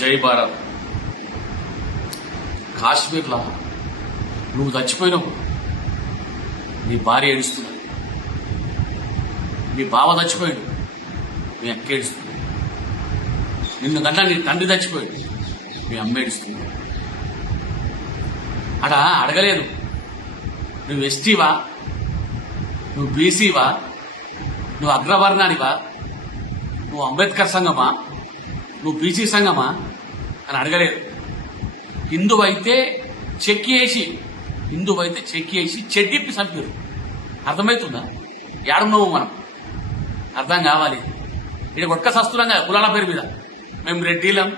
జై భారత్. కాశ్మీర్లో నువ్వు చచ్చిపోయినావు. నీ భార్య ఏడుస్తుంది. నీ బావ చచ్చిపోయాడు. మీ అక్క ఏడుస్తుంది. నిన్ను కన్నా నీ తండ్రి చచ్చిపోయాడు. మీ అమ్మ ఏడుస్తుంది. అడ అడగలేదు. నువ్వు ఎస్టీవా? నువ్వు బీసీవా? నువ్వు అగ్రవర్ణానివా? నువ్వు అంబేద్కర్ సంఘమా? నువ్వు బీసీ సంఘమా? అని అడగలేదు. హిందూ అయితే చెక్కి వేసి హిందూ అయితే చెక్కి వేసి చెడ్డిప్పి చంపారు. అర్థమవుతుందా? ఏడున్నాము మనం? అర్థం కావాలి. ఇది ఒక్క సస్తులంగా కులాల పేరు మీద. మేము రెడ్డిలం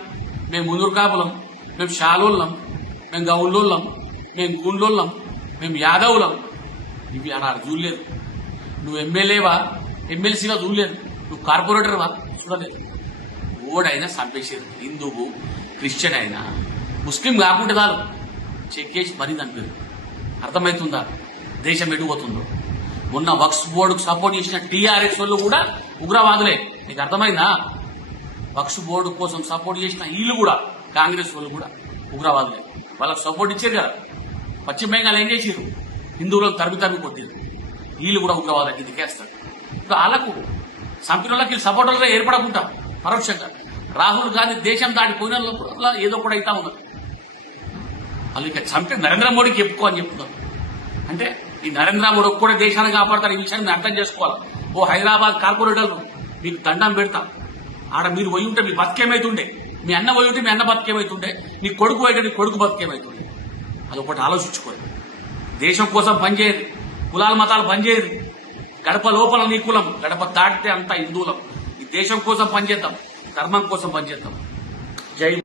మేము ముందూరు కాపులం మేము షాలోళ్ళం మేము గౌళ్ళోళ్ళం మేము గూండోళ్ళం మేము యాదవులం. ఇవి అలా చూడలేదు. నువ్వు ఎమ్మెల్యేవా? ఎమ్మెల్సీగా చూడలేదు. నువ్వు కార్పొరేటర్వా? చూడలేదు. ఓడైనా చంపేసారు హిందువు క్రిస్టియన్ అయినా ముస్లిం కాకుండా చాలు. చెక్కేసి మరీ చంపారు అర్థమవుతుందా దేశం ఎడిపోతుందో మొన్న వక్స్ బోర్డుకు సపోర్ట్ చేసిన టీఆర్ఎస్ వాళ్ళు కూడా ఉగ్రవాదులే. నీకు అర్థమైందా? వక్స్ బోర్డు కోసం సపోర్ట్ చేసిన వీళ్ళు కూడా కాంగ్రెస్ వాళ్ళు కూడా ఉగ్రవాదులే. వాళ్ళకి సపోర్ట్ ఇచ్చారు కదా. పశ్చిమ బెంగాల్ ఏం చేసిరు హిందువులను తరిమి తరిమి కొట్టిరు వీళ్ళు కూడా ఉగ్రవాదానికి దిగేస్తారు ఇప్పుడు వాళ్ళకు సంపిన వాళ్ళకి సపోర్ట్ సపోర్టర్లుగా ఏర్పడకుండా పరోక్షంగా. రాహుల్ గాంధీ దేశం దాటిపోయిన వాళ్ళ ఏదో కూడా అవుతా ఉన్నారు వాళ్ళు ఇక నరేంద్ర మోడీకి చెప్పుకో అని చెప్తున్నారు. అంటే ఈ నరేంద్ర మోడీ ఒక్కడే దేశాన్ని కాపాడతారు ఈ విషయాన్ని అర్థం చేసుకోవాలి. ఓ హైదరాబాద్ కార్పొరేటర్లు మీకు దండం పెడతా. ఆడ మీరు పోయి ఉంటే మీ బతికేమైతుండే? మీ అన్న పోయి ఉంటే మీ అన్న బతికేమైతుండే? మీ కొడుకు పోయి నీ కొడుకు బతికేమైతుండే? అది ఒకటి ఆలోచించుకోండి. దేశం కోసం పనిచేయదు కులాల మతాలు పనిచేయదు గడప లోపల నీ కులం గడప దాటితే అంతా హిందువులం. దేశం కోసం పనిచేద్దాం ధర్మం కోసం పనిచేద్దాం. జై